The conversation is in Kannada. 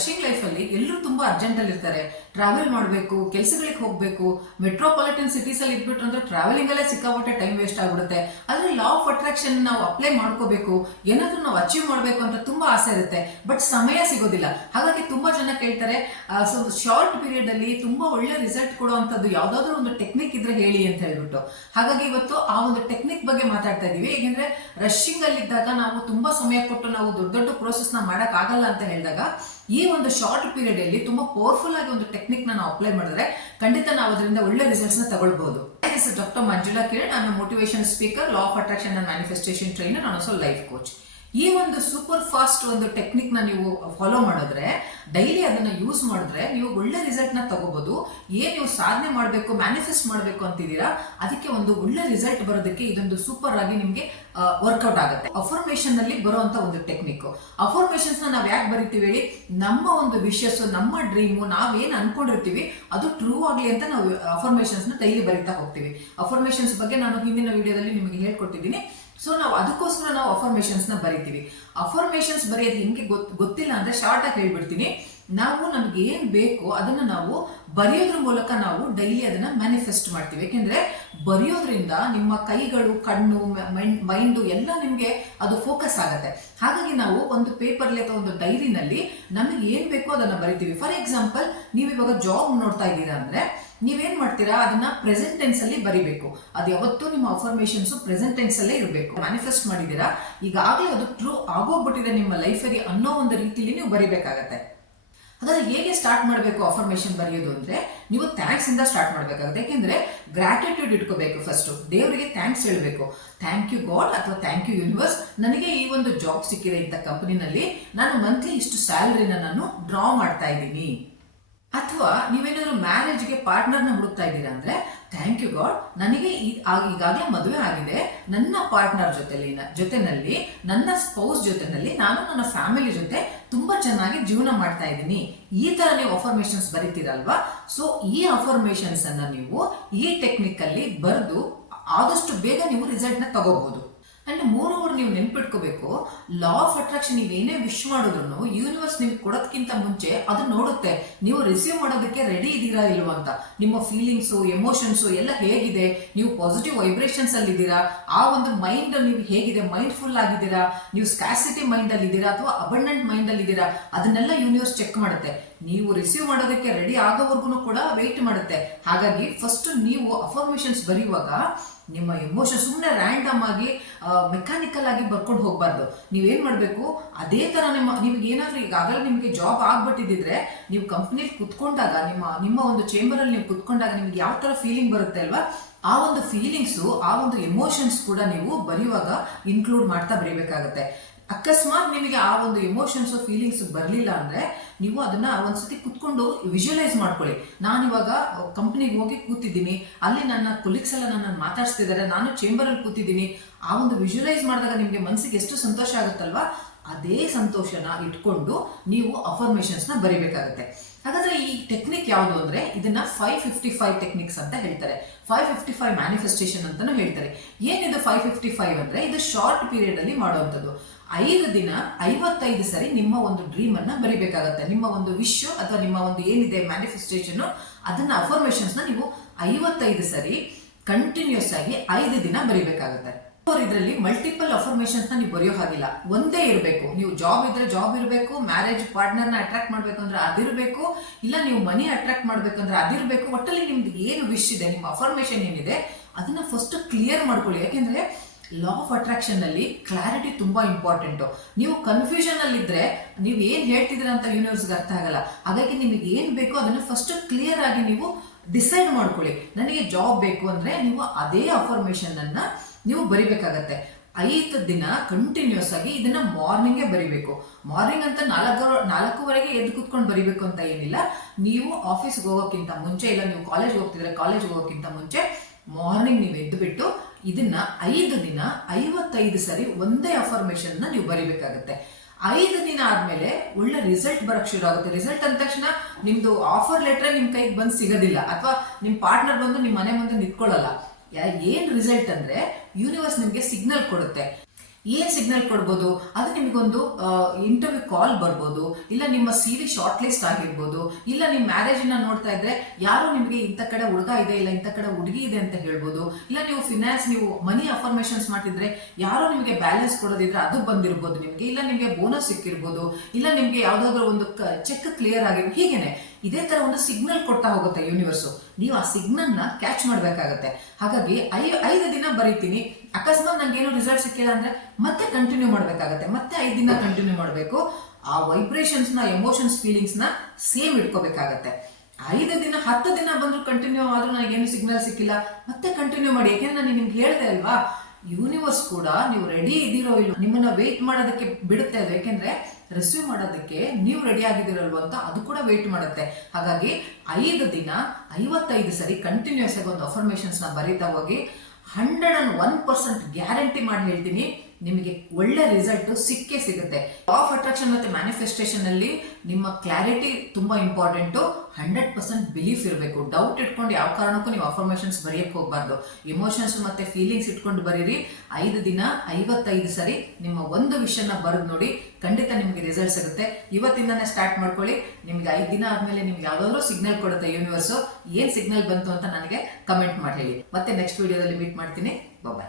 ರಶಿಂಗ್ ಲೈಫ್ ಅಲ್ಲಿ ಎಲ್ಲರೂ ತುಂಬಾ ಅರ್ಜೆಂಟ್ ಅಲ್ಲಿ ಇರ್ತಾರೆ. ಟ್ರಾವೆಲ್ ಮಾಡಬೇಕು, ಕೆಲಸಗಳಿಗೆ ಹೋಗ್ಬೇಕು, ಮೆಟ್ರೋಪಾಲಿಟನ್ ಸಿಟೀಸ್ ಅಲ್ಲಿ ಇದ್ಬಿಟ್ರು ಅಂದ್ರೆ ಟ್ರಾವೆಲಿಂಗ್ ಅಲ್ಲೇ ಸಿಕ್ಕಾಪಟ್ಟೆ ಟೈಮ್ ವೇಸ್ಟ್ ಆಗ್ಬಿಡುತ್ತೆ. ಆದ್ರೆ ಲಾ ಆಫ್ ಅಟ್ರಾಕ್ಷನ್ ನಾವು ಅಪ್ಲೈ ಮಾಡ್ಕೋಬೇಕು, ಏನಾದ್ರೂ ನಾವು ಅಚೀವ್ ಮಾಡ್ಬೇಕು ಅಂತ ತುಂಬಾ ಆಸೆ ಇರುತ್ತೆ, ಬಟ್ ಸಮಯ ಸಿಗೋದಿಲ್ಲ. ಹಾಗಾಗಿ ತುಂಬಾ ಜನ ಕೇಳ್ತಾರೆ, ಸೊ ಶಾರ್ಟ್ ಪೀರಿಯಡ್ ಅಲ್ಲಿ ತುಂಬಾ ಒಳ್ಳೆ ರಿಸಲ್ಟ್ ಕೊಡುವಂತದ್ದು ಯಾವ್ದಾದ್ರು ಒಂದು ಟೆಕ್ನಿಕ್ ಇದ್ರೆ ಹೇಳಿ ಅಂತ ಹೇಳ್ಬಿಟ್ಟು. ಹಾಗಾಗಿ ಇವತ್ತು ಆ ಒಂದು ಟೆಕ್ನಿಕ್ ಬಗ್ಗೆ ಮಾತಾಡ್ತಾ ಇದೀವಿ. ಏಕೆಂದ್ರೆ ರಶಿಂಗ್ ಅಲ್ಲಿ ಇದ್ದಾಗ ನಾವು ತುಂಬಾ ಸಮಯ ಕೊಟ್ಟು ನಾವು ದೊಡ್ಡ ದೊಡ್ಡ ಪ್ರೋಸೆಸ್ ನ ಮಾಡಕ್ ಆಗಲ್ಲ ಅಂತ ಹೇಳಿದಾಗ ಈ ಒಂದು ಶಾರ್ಟ್ ಪೀರಿಯಡ್ ಅಲ್ಲಿ ತುಂಬಾ ಪವರ್ಫುಲ್ ಆಗಿ ಒಂದು ಟೆಕ್ನಿಕ್ ನಾವು ಅಪ್ಲೈ ಮಾಡಿದ್ರೆ ಖಂಡಿತ ನಾವು ಅದರಿಂದ ಒಳ್ಳೆ ರಿಸಲ್ಟ್ಸ್ ನ ತಗೊಳ್ಬಹುದು. ಡಾಕ್ಟರ್ ಮಂಜುಳಾ ಕಿರಣ್, ನಾನು motivation speaker, law of attraction and manifestation trainer, ನಾನು ಆಲ್ಸೋ ಲೈಫ್ ಕೋಚ್. ಈ ಒಂದು ಸೂಪರ್ ಫಾಸ್ಟ್ ಒಂದು ಟೆಕ್ನಿಕ್ ನ ನೀವು ಫಾಲೋ ಮಾಡಿದ್ರೆ, ಡೈಲಿ ಅದನ್ನ ಯೂಸ್ ಮಾಡಿದ್ರೆ ನೀವು ಒಳ್ಳೆ ರಿಸಲ್ಟ್ ನ ತಗೋಬಹುದು. ಏನ್ ನೀವು ಸಾಧನೆ ಮಾಡಬೇಕು, ಮ್ಯಾನಿಫೆಸ್ಟ್ ಮಾಡಬೇಕು ಅಂತಿದ್ದೀರಾ, ಅದಕ್ಕೆ ಒಂದು ಒಳ್ಳೆ ರಿಸಲ್ಟ್ ಬರೋದಕ್ಕೆ ಇದೊಂದು ಸೂಪರ್ ಆಗಿ ನಿಮ್ಗೆ ವರ್ಕೌಟ್ ಆಗುತ್ತೆ. ಅಫರ್ಮೇಷನ್ ನಲ್ಲಿ ಬರುವಂತ ಒಂದು ಟೆಕ್ನಿಕ್. ಅಫರ್ಮೇಷನ್ಸ್ ನಾವ್ ಯಾಕೆ ಬರೀತೀವಿ ಹೇಳಿ? ನಮ್ಮ ಒಂದು ವಿಶಸ್, ನಮ್ಮ ಡ್ರೀಮು, ನಾವೇನ್ ಅನ್ಕೊಂಡಿರ್ತೀವಿ ಅದು ಟ್ರೂ ಆಗ್ಲಿ ಅಂತ ನಾವು ಅಫರ್ಮೇಷನ್ಸ್ ನ ಡೈಲಿ ಬರೀತಾ ಹೋಗ್ತೀವಿ. ಅಫರ್ಮೇಷನ್ಸ್ ಬಗ್ಗೆ ನಾನು ಹಿಂದಿನ ವಿಡಿಯೋದಲ್ಲಿ ನಿಮಗೆ ಹೇಳ್ಕೊಟ್ಟಿದ್ದೀನಿ. ಸೊ ನಾವು ಅದಕ್ಕೋಸ್ಕರ ನಾವು ಅಫರ್ಮೇಷನ್ಸ್ ನ ಬರೀತೀವಿ. ಅಫರ್ಮೇಷನ್ಸ್ ಬರೆಯೋದು ಹೆಂಗೆ ಗೊತ್ತಿಲ್ಲ ಅಂದ್ರೆ ಶಾರ್ಟ್ ಆಗಿ ಹೇಳ್ಬಿಡ್ತೀನಿ. ನಾವು ನಮ್ಗೆ ಏನ್ ಬೇಕು ಅದನ್ನ ನಾವು ಬರೆಯೋದ್ರ ಮೂಲಕ ನಾವು ಡೈಲಿ ಅದನ್ನ ಮ್ಯಾನಿಫೆಸ್ಟ್ ಮಾಡ್ತೀವಿ. ಯಾಕೆಂದ್ರೆ ಬರೆಯೋದ್ರಿಂದ ನಿಮ್ಮ ಕೈಗಳು, ಕಣ್ಣು, ಮೈಂಡು ಎಲ್ಲ ನಿಮ್ಗೆ ಅದು ಫೋಕಸ್ ಆಗತ್ತೆ. ಹಾಗಾಗಿ ನಾವು ಒಂದು ಪೇಪರ್ಲಿ ಅಥವಾ ಒಂದು ಡೈರಿನಲ್ಲಿ ನಮಗೆ ಏನ್ ಬೇಕೋ ಅದನ್ನ ಬರಿತೀವಿ. ಫಾರ್ ಎಕ್ಸಾಂಪಲ್, ನೀವು ಇವಾಗ ಜಾಬ್ ನೋಡ್ತಾ ಇದ್ದೀರಾ ಅಂದ್ರೆ ನೀವೇನ್ ಮಾಡ್ತೀರಾ, ಅದನ್ನ ಪ್ರೆಸೆಂಟ್ ಟೆನ್ಸ್ ಅಲ್ಲಿ ಬರಿಬೇಕು. ಅದು ಯಾವತ್ತೂ ನಿಮ್ಮ ಅಫರ್ಮೇಷನ್ಸ್ ಪ್ರೆಸೆಂಟ್ ಟೆನ್ಸ್ ಅಲ್ಲೇ ಇರಬೇಕು. ಮ್ಯಾನಿಫೆಸ್ಟ್ ಮಾಡಿದೀರಾ, ಈಗಾಗಲೇ ಅದು ಟ್ರೂ ಆಗೋಗ್ಬಿಟ್ಟಿದೆ ನಿಮ್ಮ ಲೈಫಲ್ಲಿ ಅನ್ನೋ ಒಂದು ರೀತಿಲಿ ನೀವು ಬರಿಬೇಕಾಗತ್ತೆ. ಹಾಗಾದ್ರೆ ಹೇಗೆ ಸ್ಟಾರ್ಟ್ ಮಾಡಬೇಕು ಅಫರ್ಮೇಷನ್ ಬರೆಯೋದು ಅಂದ್ರೆ, ನೀವು ಥ್ಯಾಂಕ್ಸ್ ಇಂದ ಸ್ಟಾರ್ಟ್ ಮಾಡಬೇಕಾಗುತ್ತೆ. ಯಾಕೆಂದ್ರೆ ಗ್ರಾಟಿಟ್ಯೂಡ್ ಇಟ್ಕೋಬೇಕು. ಫಸ್ಟ್ ದೇವರಿಗೆ ಥ್ಯಾಂಕ್ಸ್ ಹೇಳಬೇಕು. ಥ್ಯಾಂಕ್ ಯು ಗಾಡ್ ಅಥವಾ ಥ್ಯಾಂಕ್ ಯು ಯೂನಿವರ್ಸ್, ನನಗೆ ಈ ಒಂದು ಜಾಬ್ ಸಿಕ್ಕಿದೆ ಇಂಥ ಕಂಪನಿನಲ್ಲಿ, ನಾನು ಮಂತ್ಲಿ ಇಷ್ಟು ಸ್ಯಾಲರಿನ ನಾನು ಡ್ರಾ ಮಾಡ್ತಾ ಇದ್ದೀನಿ. ಅಥವಾ ನೀವೇನಾದ್ರೂ ಮ್ಯಾರೇಜ್ಗೆ ಪಾರ್ಟ್ನರ್ನ ಹುಡುಕ್ತಾ ಇದ್ದೀರಾ ಅಂದ್ರೆ, ಥ್ಯಾಂಕ್ ಯು ಗಾಡ್, ನನಗೆ ಈಗಾಗಲೇ ಮದುವೆ ಆಗಿದೆ, ನನ್ನ ಪಾರ್ಟ್ನರ್ ಜೊತೆನಲ್ಲಿ ನನ್ನ ಸ್ಪೌಸ್ ಜೊತೆನಲ್ಲಿ ನಾನು ನನ್ನ ಫ್ಯಾಮಿಲಿ ಜೊತೆ ತುಂಬಾ ಚೆನ್ನಾಗಿ ಜೀವನ ಮಾಡ್ತಾ ಇದ್ದೀನಿ. ಈ ತರ ನೀವು ಅಫರ್ಮೇಷನ್ಸ್ ಬರೀತೀರಲ್ವಾ? ಸೊ ಈ ಅಫರ್ಮೇಷನ್ಸ್ ಅನ್ನ ನೀವು ಈ ಟೆಕ್ನಿಕ್ ಅಲ್ಲಿ ಬರೆದು ಆದಷ್ಟು ಬೇಗ ನೀವು ರಿಸಲ್ಟ್ ನ ತಗೋಬಹುದು. ಅಂಡ್ ಮೋರೋವರ್ ನೀವು ನೆನ್ಪಿಟ್ಕೋಬೇಕು, ಲಾ ಆಫ್ ಅಟ್ರಾಕ್ಷನ್ ನೀವೇನೇ ವಿಶ್ ಮಾಡಿದ್ರು ಯೂನಿವರ್ಸ್ ನಿಮ್ಗೆ ಕೊಡೋದಕ್ಕಿಂತ ಮುಂಚೆ ಅದು ನೋಡುತ್ತೆ ನೀವು ರಿಸೀವ್ ಮಾಡೋದಕ್ಕೆ ರೆಡಿ ಇದೀರಾ ಇಲ್ವಾ ಅಂತ. ನಿಮ್ಮ ಫೀಲಿಂಗ್ಸು, ಎಮೋಷನ್ಸು ಎಲ್ಲ ಹೇಗಿದೆ, ನೀವು ಪಾಸಿಟಿವ್ ವೈಬ್ರೇಷನ್ಸ್ ಅಲ್ಲಿ ಇದ್ದೀರಾ, ಆ ಒಂದು ಮೈಂಡ್ ನೀವು ಹೇಗಿದೆ, ಮೈಂಡ್ಫುಲ್ ಆಗಿದ್ದೀರಾ, ನೀವು ಸ್ಕ್ಯಾಸಿಟಿ ಮೈಂಡ್ ಅಲ್ಲಿ ಇದ್ದೀರಾ ಅಥವಾ ಅಬಂಡೆಂಟ್ ಮೈಂಡ್ ಅಲ್ಲಿ ಇದ್ದೀರಾ, ಅದನ್ನೆಲ್ಲ ಯೂನಿವರ್ಸ್ ಚೆಕ್ ಮಾಡುತ್ತೆ. ನೀವು ರಿಸೀವ್ ಮಾಡೋದಕ್ಕೆ ರೆಡಿ ಆಗೋವರೆಗೂ ಕೂಡ ವೆಯ್ಟ್ ಮಾಡುತ್ತೆ. ಹಾಗಾಗಿ ಫಸ್ಟ್ ನೀವು ಅಫರ್ಮೇಷನ್ಸ್ ಬರೆಯುವಾಗ ನಿಮ್ಮ ಎಮೋಷನ್ ಸುಮ್ಮನೆ ರ್ಯಾಂಡಮ್ ಆಗಿ ಮೆಕ್ಯಾನಿಕಲ್ ಆಗಿ ಬರ್ಕೊಂಡು ಹೋಗ್ಬಾರ್ದು. ನೀವೇನ್ ಮಾಡ್ಬೇಕು, ಅದೇ ತರ ನಿಮ್ಗೆ ಏನಾದ್ರೂ ಈಗಾಗಲೇ ನಿಮ್ಗೆ ಜಾಬ್ ಆಗ್ಬಿಟ್ಟಿದ್ರೆ ನೀವು ಕಂಪ್ನಿಲಿ ಕುತ್ಕೊಂಡಾಗ, ನಿಮ್ಮ ಒಂದು ಚೇಂಬರ್ ಅಲ್ಲಿ ನೀವು ಕುತ್ಕೊಂಡಾಗ ನಿಮ್ಗೆ ಯಾವ ತರ ಫೀಲಿಂಗ್ ಬರುತ್ತೆ ಅಲ್ವಾ, ಆ ಒಂದು ಫೀಲಿಂಗ್ಸು, ಆ ಒಂದು ಎಮೋಷನ್ಸ್ ಕೂಡ ನೀವು ಬರೆಯುವಾಗ ಇನ್ಕ್ಲೂಡ್ ಮಾಡ್ತಾ ಬರೀಬೇಕಾಗತ್ತೆ. ಅಕಸ್ಮಾತ್ ನಿಮಗೆ ಆ ಒಂದು ಎಮೋಷನ್ಸ್, ಫೀಲಿಂಗ್ಸ್ ಬರಲಿಲ್ಲ ಅಂದ್ರೆ ನೀವು ಅದನ್ನ ಒಂದ್ಸತಿ ಕುತ್ಕೊಂಡು ವಿಜುವಲೈಸ್ ಮಾಡ್ಕೊಳ್ಳಿ. ನಾನು ಇವಾಗ ಕಂಪ್ನಿಗೆ ಹೋಗಿ ಕೂತಿದ್ದೀನಿ, ಅಲ್ಲಿ ನನ್ನ ಕೊಲೀಗ್ಸ್ ಎಲ್ಲ ನನ್ನ ಮಾತಾಡ್ಸ್ತಿದ್ದಾರೆ, ನಾನು ಚೇಂಬರ್ ಅಲ್ಲಿ ಕೂತಿದ್ದೀನಿ. ಆ ಒಂದು ವಿಜುವಲೈಸ್ ಮಾಡಿದಾಗ ನಿಮ್ಗೆ ಮನಸ್ಸಿಗೆ ಎಷ್ಟು ಸಂತೋಷ ಆಗುತ್ತಲ್ವಾ, ಅದೇ ಸಂತೋಷನ ಇಟ್ಕೊಂಡು ನೀವು ಅಫರ್ಮೇಷನ್ಸ್ ನ ಬರಿಬೇಕಾಗತ್ತೆ. ಹಾಗಾದ್ರೆ ಈ ಟೆಕ್ನಿಕ್ ಯಾವುದು ಅಂದ್ರೆ, ಇದನ್ನ 555 ಟೆಕ್ನಿಕ್ಸ್ ಅಂತ ಹೇಳ್ತಾರೆ. 555 ಮ್ಯಾನಿಫೆಸ್ಟೇಷನ್ ಅಂತಾನು ಹೇಳ್ತಾರೆ. ಏನಿದು 555 ಅಂದ್ರೆ, ಇದು ಶಾರ್ಟ್ ಪೀರಿಯಡ್ ಅಲ್ಲಿ ಮಾಡುವಂಥದ್ದು. 5 ದಿನ 55 ಸರಿ ನಿಮ್ಮ ಒಂದು ಡ್ರೀಮ್ ಅನ್ನ ಬರಿಬೇಕಾಗತ್ತೆ. ನಿಮ್ಮ ಒಂದು ವಿಶ್ ಅಥವಾ ನಿಮ್ಮ ಒಂದು ಏನಿದೆ ಮ್ಯಾನಿಫೆಸ್ಟೇಷನ್, ಅದನ್ನ ಅಫರ್ಮೇಷನ್ಸ್ ನ ನೀವು 55 ಸರಿ ಕಂಟಿನ್ಯೂಸ್ ಆಗಿ 5 ದಿನ ಬರಿಬೇಕಾಗತ್ತೆ. ಇದರಲ್ಲಿ ಮಲ್ಟಿಪಲ್ ಅಫರ್ಮೇಷನ್ಸ್ ನ ನೀವು ಬರೆಯೋ ಹಾಗಿಲ್ಲ, ಒಂದೇ ಇರಬೇಕು. ನೀವು ಜಾಬ್ ಇದ್ರೆ ಜಾಬ್ ಇರಬೇಕು, ಮ್ಯಾರೇಜ್ ಪಾರ್ಟ್ನರ್ ನ ಅಟ್ರಾಕ್ಟ್ ಮಾಡ್ಬೇಕಂದ್ರೆ ಅದಿರಬೇಕು, ಇಲ್ಲ ನೀವು ಮನಿ ಅಟ್ರಾಕ್ಟ್ ಮಾಡ್ಬೇಕಂದ್ರೆ ಅದಿರಬೇಕು. ಒಟ್ಟಲ್ಲಿ ನಿಮ್ದು ಏನು ವಿಶ್ ಇದೆ, ನಿಮ್ಮ ಅಫರ್ಮೇಷನ್ ಏನಿದೆ ಅದನ್ನ ಫಸ್ಟ್ ಕ್ಲಿಯರ್ ಮಾಡ್ಕೊಳ್ಳಿ. ಯಾಕೆಂದ್ರೆ ಲಾ ಆಫ್ ಅಟ್ರಾಕ್ಷನ್ ನಲ್ಲಿ ಕ್ಲಾರಿಟಿ ತುಂಬಾ ಇಂಪಾರ್ಟೆಂಟ್. ನೀವು ಕನ್ಫ್ಯೂಷನ್ ಅಲ್ಲಿ ಇದ್ರೆ ನೀವು ಏನ್ ಹೇಳ್ತಿದ್ರ ಅಂತ ಯೂನಿವರ್ಸ್ಗೆ ಅರ್ಥ ಆಗಲ್ಲ. ಹಾಗಾಗಿ ನಿಮಗೆ ಏನ್ ಬೇಕೋ ಅದನ್ನ ಫಸ್ಟ್ ಕ್ಲಿಯರ್ ಆಗಿ ನೀವು ಡಿಸೈಡ್ ಮಾಡ್ಕೊಳ್ಳಿ. ನನಗೆ ಜಾಬ್ ಬೇಕು ಅಂದ್ರೆ ನೀವು ಅದೇ ಅಫರ್ಮೇಷನ್ ಅನ್ನ ನೀವು ಬರಿಬೇಕಾಗತ್ತೆ. 5 ದಿನ ಕಂಟಿನ್ಯೂಸ್ ಆಗಿ ಇದನ್ನ ಮಾರ್ನಿಂಗೇ ಬರಿಬೇಕು. ಮಾರ್ನಿಂಗ್ ಅಂತ 4:30 ಎದ್ದು ಕುತ್ಕೊಂಡು ಬರಿಬೇಕು ಅಂತ ಏನಿಲ್ಲ. ನೀವು ಆಫೀಸ್ಗೆ ಹೋಗೋಕ್ಕಿಂತ ಮುಂಚೆ, ಇಲ್ಲ ನೀವು ಕಾಲೇಜ್ ಹೋಗ್ತಿದ್ರೆ ಕಾಲೇಜ್ ಹೋಗೋಕ್ಕಿಂತ ಮುಂಚೆ ಮಾರ್ನಿಂಗ್ ನೀವು ಎದ್ದು ಬಿಟ್ಟು ಇದನ್ನ 5 ದಿನ 55 ಸರಿ ಒಂದೇ ಅಫರ್ಮೇಷನ್ ನ ನೀವು ಬರಿಬೇಕಾಗತ್ತೆ. 5 ದಿನ ಆದ್ಮೇಲೆ ಒಳ್ಳೆ ರಿಸಲ್ಟ್ ಬರಕ್ ಶುರು ಆಗುತ್ತೆ. ರಿಸಲ್ಟ್ ಅಂದ ತಕ್ಷಣ ನಿಮ್ದು ಆಫರ್ ಲೆಟರ್ ನಿಮ್ ಕೈಗೆ ಬಂದು ಸಿಗೋದಿಲ್ಲ, ಅಥವಾ ನಿಮ್ ಪಾರ್ಟ್ನರ್ ಬಂದು ನಿಮ್ ಮನೆ ಮುಂದೆ ನಿಂತ್ಕೊಳ್ಳಲ್ಲ. ಏನ್ ರಿಸಲ್ಟ್ ಅಂದ್ರೆ ಯೂನಿವರ್ಸ್ ನಿಮ್ಗೆ ಸಿಗ್ನಲ್ ಕೊಡುತ್ತೆ. ಏನ್ ಸಿಗ್ನಲ್ ಕೊಡ್ಬೋದು, ಅದು ನಿಮಗೊಂದು ಇಂಟರ್ವ್ಯೂ ಕಾಲ್ ಬರ್ಬೋದು, ಇಲ್ಲ ನಿಮ್ಮ CV ಶಾರ್ಟ್ ಲಿಸ್ಟ್ ಆಗಿರ್ಬೋದು, ಇಲ್ಲ ನಿಮ್ಮ ಮ್ಯಾರೇಜ್ ನ ನೋಡ್ತಾ ಇದ್ರೆ ಯಾರೋ ನಿಮಗೆ ಇಂಥ ಕಡೆ ಹುಡುಗ ಇದೆ ಇಲ್ಲ ಇಂಥ ಕಡೆ ಹುಡುಗಿ ಇದೆ ಅಂತ ಹೇಳ್ಬೋದು, ಇಲ್ಲ ನೀವು ಫಿನಾನ್ಸ್ ನೀವು ಮನಿ ಅಫರ್ಮೇಷನ್ಸ್ ಮಾಡ್ತಿದ್ರೆ ಯಾರೋ ನಿಮಗೆ ಬ್ಯಾಲೆನ್ಸ್ ಕೊಡೋದಿದ್ರೆ ಅದು ಬಂದಿರ್ಬೋದು ನಿಮಗೆ, ಇಲ್ಲ ನಿಮಗೆ ಬೋನಸ್ ಸಿಕ್ಕಿರ್ಬೋದು, ಇಲ್ಲ ನಿಮ್ಗೆ ಯಾವ್ದಾದ್ರು ಒಂದು ಚೆಕ್ ಕ್ಲಿಯರ್ ಆಗಿರ್ಬೋದು. ಹೀಗೇನೆ ಇದೇ ತರ ಒಂದು ಸಿಗ್ನಲ್ ಕೊಡ್ತಾ ಹೋಗುತ್ತೆ ಯೂನಿವರ್ಸ್. ನೀವು ಆ ಸಿಗ್ನಲ್ ನ ಕ್ಯಾಚ್ ಮಾಡ್ಬೇಕಾಗತ್ತೆ. ಹಾಗಾಗಿ 5 ದಿನ ಬರೀತೀನಿ, ಅಕಸ್ಮಾತ್ ನಂಗೆ ಏನೋ ರಿಸಲ್ಟ್ ಸಿಕ್ಕಿಲ್ಲ ಅಂದ್ರೆ ಮತ್ತೆ ಕಂಟಿನ್ಯೂ ಮಾಡ್ಬೇಕಾಗತ್ತೆ, ಮತ್ತೆ 5 ದಿನ ಕಂಟಿನ್ಯೂ ಮಾಡಬೇಕು. ಆ ವೈಬ್ರೇಷನ್ಸ್ ನ, ಎಮೋಷನ್ಸ್, ಫೀಲಿಂಗ್ಸ್ ನ ಸೇಮ್ ಇಟ್ಕೋಬೇಕಾಗತ್ತೆ. 5 ದಿನ 10 ದಿನ ಬಂದ್ರು ಕಂಟಿನ್ಯೂ ಆದ್ರೂ ನನಗೇನು ಸಿಗ್ನಲ್ ಸಿಕ್ಕಿಲ್ಲ, ಮತ್ತೆ ಕಂಟಿನ್ಯೂ ಮಾಡಿ. ಯಾಕೆಂದ್ರೆ ನಾನು ನಿಮ್ಗೆ ಹೇಳ್ದೆ ಅಲ್ವಾ, ಯೂನಿವರ್ಸ್ ಕೂಡ ನೀವು ರೆಡಿ ಇದ್ದೀರೋ ಇಲ್ಲೋ ನಿಮ್ಮನ್ನ ವೇಟ್ ಮಾಡೋದಕ್ಕೆ ಬಿಡುತ್ತೆ ಅದು. ಯಾಕೆಂದ್ರೆ ರಿಸೀವ್ ಮಾಡೋದಕ್ಕೆ ನೀವು ರೆಡಿ ಆಗಿದ್ದೀರಲ್ವ ಅಂತ ಅದು ಕೂಡ ವೇಟ್ ಮಾಡುತ್ತೆ. ಹಾಗಾಗಿ 5 ದಿನ 55 ಸರಿ ಕಂಟಿನ್ಯೂಸ್ ಆಗಿ ಒಂದು ಅಫರ್ಮೇಷನ್ಸ್ ನ ಬರೀತಾ ಹೋಗಿ 101% ಗ್ಯಾರಂಟಿ ಮಾಡಿ ಹೇಳ್ತೀನಿ, ನಿಮಗೆ ಒಳ್ಳೆ ರಿಸಲ್ಟ್ ಸಿಕ್ಕೇ ಸಿಗುತ್ತೆ. ಲಾ ಆಫ್ ಅಟ್ರಾಕ್ಷನ್ ಮತ್ತೆ ಮ್ಯಾನಿಫೆಸ್ಟೇಷನ್ ಅಲ್ಲಿ ನಿಮ್ಮ ಕ್ಲಾರಿಟಿ ತುಂಬಾ ಇಂಪಾರ್ಟೆಂಟ್. 100% ಬಿಲೀಫ್ ಇರಬೇಕು. ಡೌಟ್ ಇಟ್ಕೊಂಡು ಯಾವ ಕಾರಣಕ್ಕೂ ನೀವು ಅಫರ್ಮೇಷನ್ಸ್ ಬರೆಯಕ್ಕೆ ಹೋಗ್ಬಾರ್ದು. ಇಮೋಷನ್ಸ್ ಮತ್ತೆ ಫೀಲಿಂಗ್ಸ್ ಇಟ್ಕೊಂಡು ಬರೀರಿ. 5 ದಿನ 55 ಸರಿ ನಿಮ್ಮ ಒಂದು ವಿಷಯನ ಬರೆದು ನೋಡಿ, ಖಂಡಿತ ನಿಮ್ಗೆ ರಿಸಲ್ಟ್ ಸಿಗುತ್ತೆ. ಇವತ್ತಿಂದಾನೇ ಸ್ಟಾರ್ಟ್ ಮಾಡ್ಕೊಳ್ಳಿ. ನಿಮ್ಗೆ 5 ದಿನ ಆದ್ಮೇಲೆ ನಿಮ್ಗೆ ಯಾವ್ದಾದ್ರು ಸಿಗ್ನಲ್ ಕೊಡುತ್ತೆ ಯೂನಿವರ್ಸ್. ಏನ್ ಸಿಗ್ನಲ್ ಬಂತು ಅಂತ ನನಗೆ ಕಮೆಂಟ್ ಮಾಡಿ ಹೇಳಿ. ಮತ್ತೆ ನೆಕ್ಸ್ಟ್ ವಿಡಿಯೋದಲ್ಲಿ ಮೀಟ್ ಮಾಡ್ತೀನಿ. ಬಾಯ್.